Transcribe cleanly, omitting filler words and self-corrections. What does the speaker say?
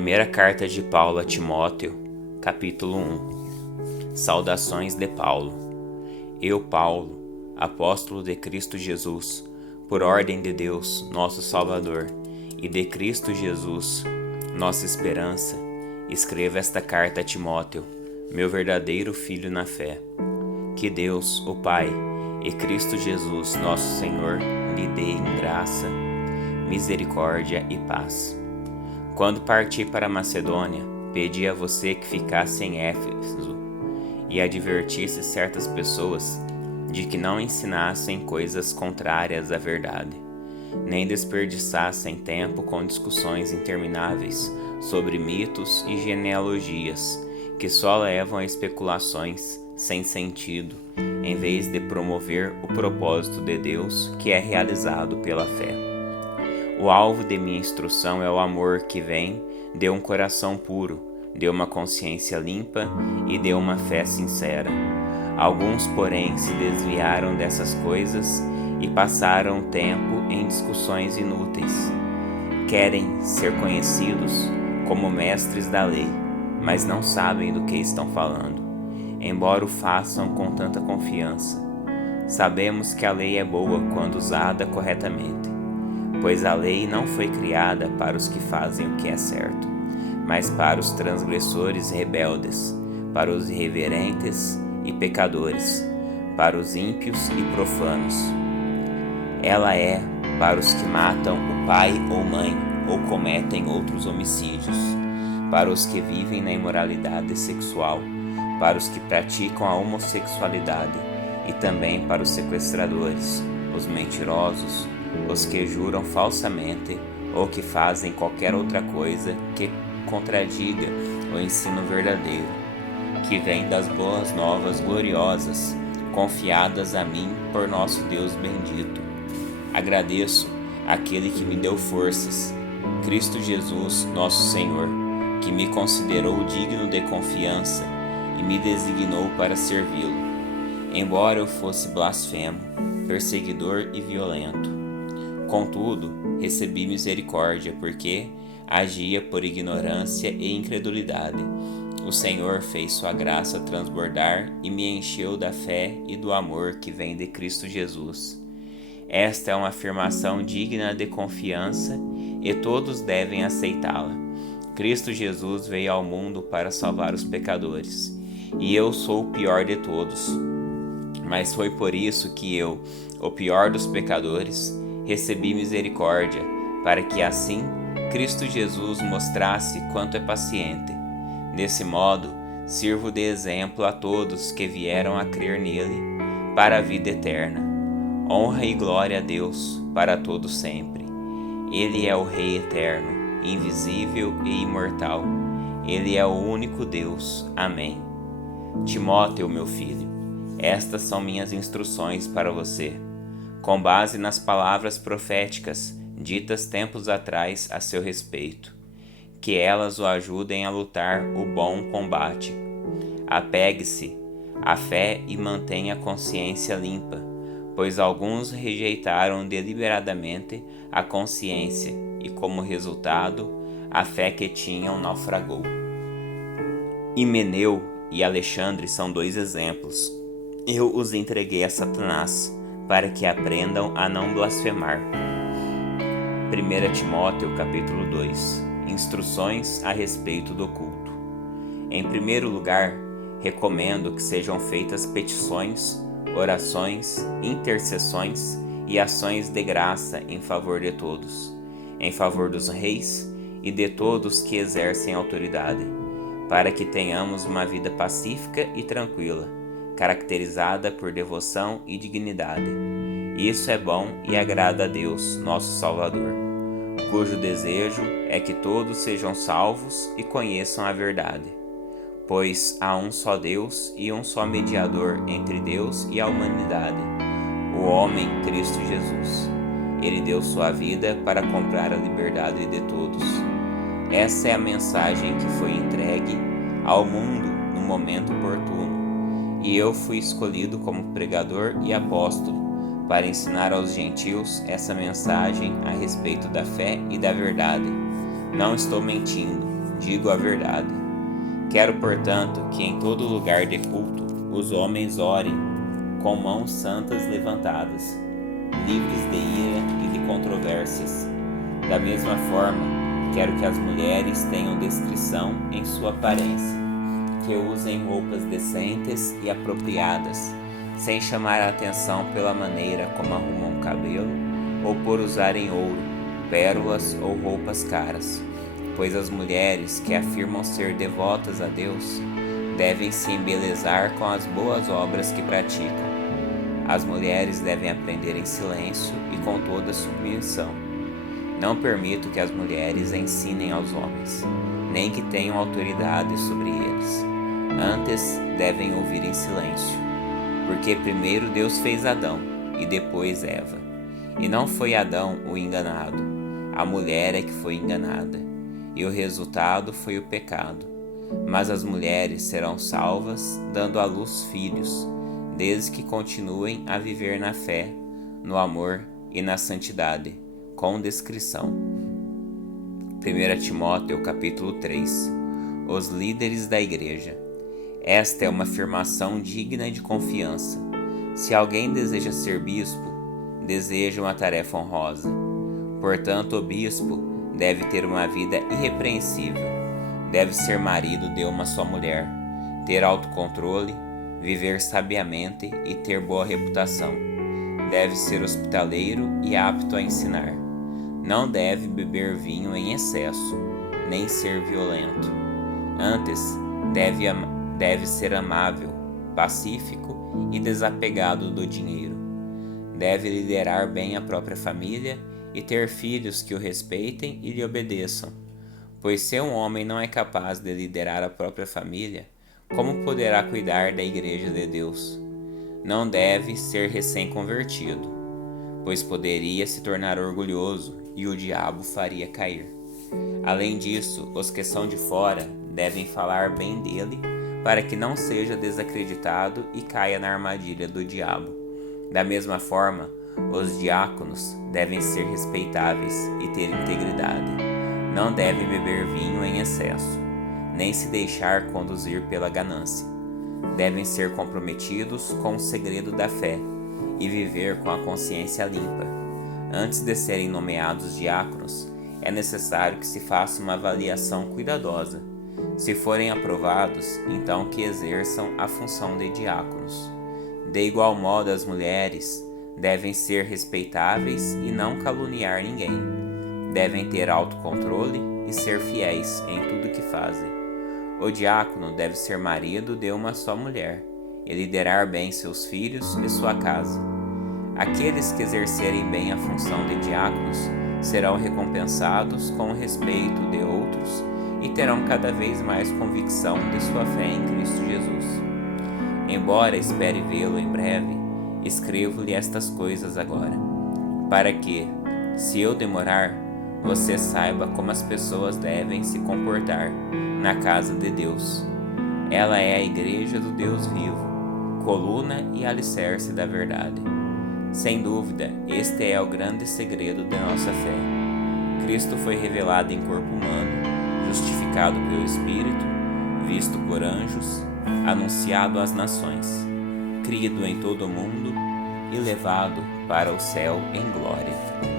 Primeira carta de Paulo a Timóteo, capítulo 1. Saudações de Paulo. Eu, Paulo, apóstolo de Cristo Jesus, por ordem de Deus, nosso Salvador, e de Cristo Jesus, nossa esperança, escrevo esta carta a Timóteo, meu verdadeiro filho na fé. Que Deus, o Pai, e Cristo Jesus, nosso Senhor, lhe dê em graça, misericórdia e paz. Quando parti para a Macedônia, pedi a você que ficasse em Éfeso e advertisse certas pessoas de que não ensinassem coisas contrárias à verdade, nem desperdiçassem tempo com discussões intermináveis sobre mitos e genealogias que só levam a especulações sem sentido, em vez de promover o propósito de Deus que é realizado pela fé. O alvo de minha instrução é o amor que vem de um coração puro, de uma consciência limpa e de uma fé sincera. Alguns, porém, se desviaram dessas coisas e passaram tempo em discussões inúteis. Querem ser conhecidos como mestres da lei, mas não sabem do que estão falando, embora o façam com tanta confiança. Sabemos que a lei é boa quando usada corretamente, pois a lei não foi criada para os que fazem o que é certo, mas para os transgressores rebeldes, para os irreverentes e pecadores, para os ímpios e profanos. Ela é para os que matam o pai ou mãe ou cometem outros homicídios, para os que vivem na imoralidade sexual, para os que praticam a homossexualidade e também para os sequestradores, os mentirosos, os que juram falsamente ou que fazem qualquer outra coisa que contradiga o ensino verdadeiro, que vem das boas novas gloriosas, confiadas a mim por nosso Deus bendito. Agradeço àquele que me deu forças, Cristo Jesus, nosso Senhor, que me considerou digno de confiança e me designou para servi-lo, embora eu fosse blasfemo, perseguidor e violento. Contudo, recebi misericórdia, porque agia por ignorância e incredulidade. O Senhor fez sua graça transbordar e me encheu da fé e do amor que vem de Cristo Jesus. Esta é uma afirmação digna de confiança e todos devem aceitá-la. Cristo Jesus veio ao mundo para salvar os pecadores, e eu sou o pior de todos. Mas foi por isso que eu, o pior dos pecadores, recebi misericórdia, para que assim Cristo Jesus mostrasse quanto é paciente. Desse modo, sirvo de exemplo a todos que vieram a crer nele, para a vida eterna. Honra e glória a Deus para todos sempre. Ele é o Rei eterno, invisível e imortal. Ele é o único Deus. Amém. Timóteo, meu filho, estas são minhas instruções para você, com base nas palavras proféticas ditas tempos atrás a seu respeito, que elas o ajudem a lutar o bom combate. Apegue-se à fé e mantenha a consciência limpa, pois alguns rejeitaram deliberadamente a consciência e, como resultado, a fé que tinham naufragou. Himeneu e Alexandre são dois exemplos. Eu os entreguei a Satanás, para que aprendam a não blasfemar. 1 Timóteo capítulo 2. Instruções a respeito do culto. Em primeiro lugar, recomendo que sejam feitas petições, orações, intercessões e ações de graça em favor de todos, em favor dos reis e de todos que exercem autoridade, para que tenhamos uma vida pacífica e tranquila, caracterizada por devoção e dignidade. Isso é bom e agrada a Deus, nosso Salvador, cujo desejo é que todos sejam salvos e conheçam a verdade. Pois há um só Deus e um só mediador entre Deus e a humanidade, o homem Cristo Jesus. Ele deu sua vida para comprar a liberdade de todos. Essa é a mensagem que foi entregue ao mundo no momento oportuno. E eu fui escolhido como pregador e apóstolo para ensinar aos gentios essa mensagem a respeito da fé e da verdade. Não estou mentindo, digo a verdade. Quero, portanto, que em todo lugar de culto os homens orem com mãos santas levantadas, livres de ira e de controvérsias. Da mesma forma, quero que as mulheres tenham discrição em sua aparência, que usem roupas decentes e apropriadas, sem chamar a atenção pela maneira como arrumam o cabelo ou por usarem ouro, pérolas ou roupas caras, pois as mulheres que afirmam ser devotas a Deus devem se embelezar com as boas obras que praticam. As mulheres devem aprender em silêncio e com toda submissão. Não permito que as mulheres ensinem aos homens, nem que tenham autoridade sobre eles. Antes, devem ouvir em silêncio, porque primeiro Deus fez Adão e depois Eva. E não foi Adão o enganado, a mulher é que foi enganada, e o resultado foi o pecado. Mas as mulheres serão salvas, dando à luz filhos, desde que continuem a viver na fé, no amor e na santidade, com discrição. 1 Timóteo capítulo 3. Os líderes da igreja. Esta é uma afirmação digna de confiança. Se alguém deseja ser bispo, deseja uma tarefa honrosa. Portanto, o bispo deve ter uma vida irrepreensível. Deve ser marido de uma só mulher, ter autocontrole, viver sabiamente e ter boa reputação. Deve ser hospitaleiro e apto a ensinar. Não deve beber vinho em excesso, nem ser violento. Antes, deve ser amável, pacífico e desapegado do dinheiro. Deve liderar bem a própria família e ter filhos que o respeitem e lhe obedeçam. Pois se um homem não é capaz de liderar a própria família, como poderá cuidar da igreja de Deus? Não deve ser recém-convertido, pois poderia se tornar orgulhoso e o diabo faria cair. Além disso, os que são de fora devem falar bem dele, para que não seja desacreditado e caia na armadilha do diabo. Da mesma forma, os diáconos devem ser respeitáveis e ter integridade. Não devem beber vinho em excesso, nem se deixar conduzir pela ganância. Devem ser comprometidos com o segredo da fé e viver com a consciência limpa. Antes de serem nomeados diáconos, é necessário que se faça uma avaliação cuidadosa. Se forem aprovados, então que exerçam a função de diáconos. De igual modo, as mulheres devem ser respeitáveis e não caluniar ninguém. Devem ter autocontrole e ser fiéis em tudo que fazem. O diácono deve ser marido de uma só mulher e liderar bem seus filhos e sua casa. Aqueles que exercerem bem a função de diáconos serão recompensados com o respeito de outros e terão cada vez mais convicção de sua fé em Cristo Jesus. Embora espere vê-lo em breve, escrevo-lhe estas coisas agora, para que, se eu demorar, você saiba como as pessoas devem se comportar na casa de Deus. Ela é a igreja do Deus vivo, coluna e alicerce da verdade. Sem dúvida, este é o grande segredo de nossa fé. Cristo foi revelado em corpo humano, justificado pelo Espírito, visto por anjos, anunciado às nações, crido em todo o mundo e levado para o céu em glória.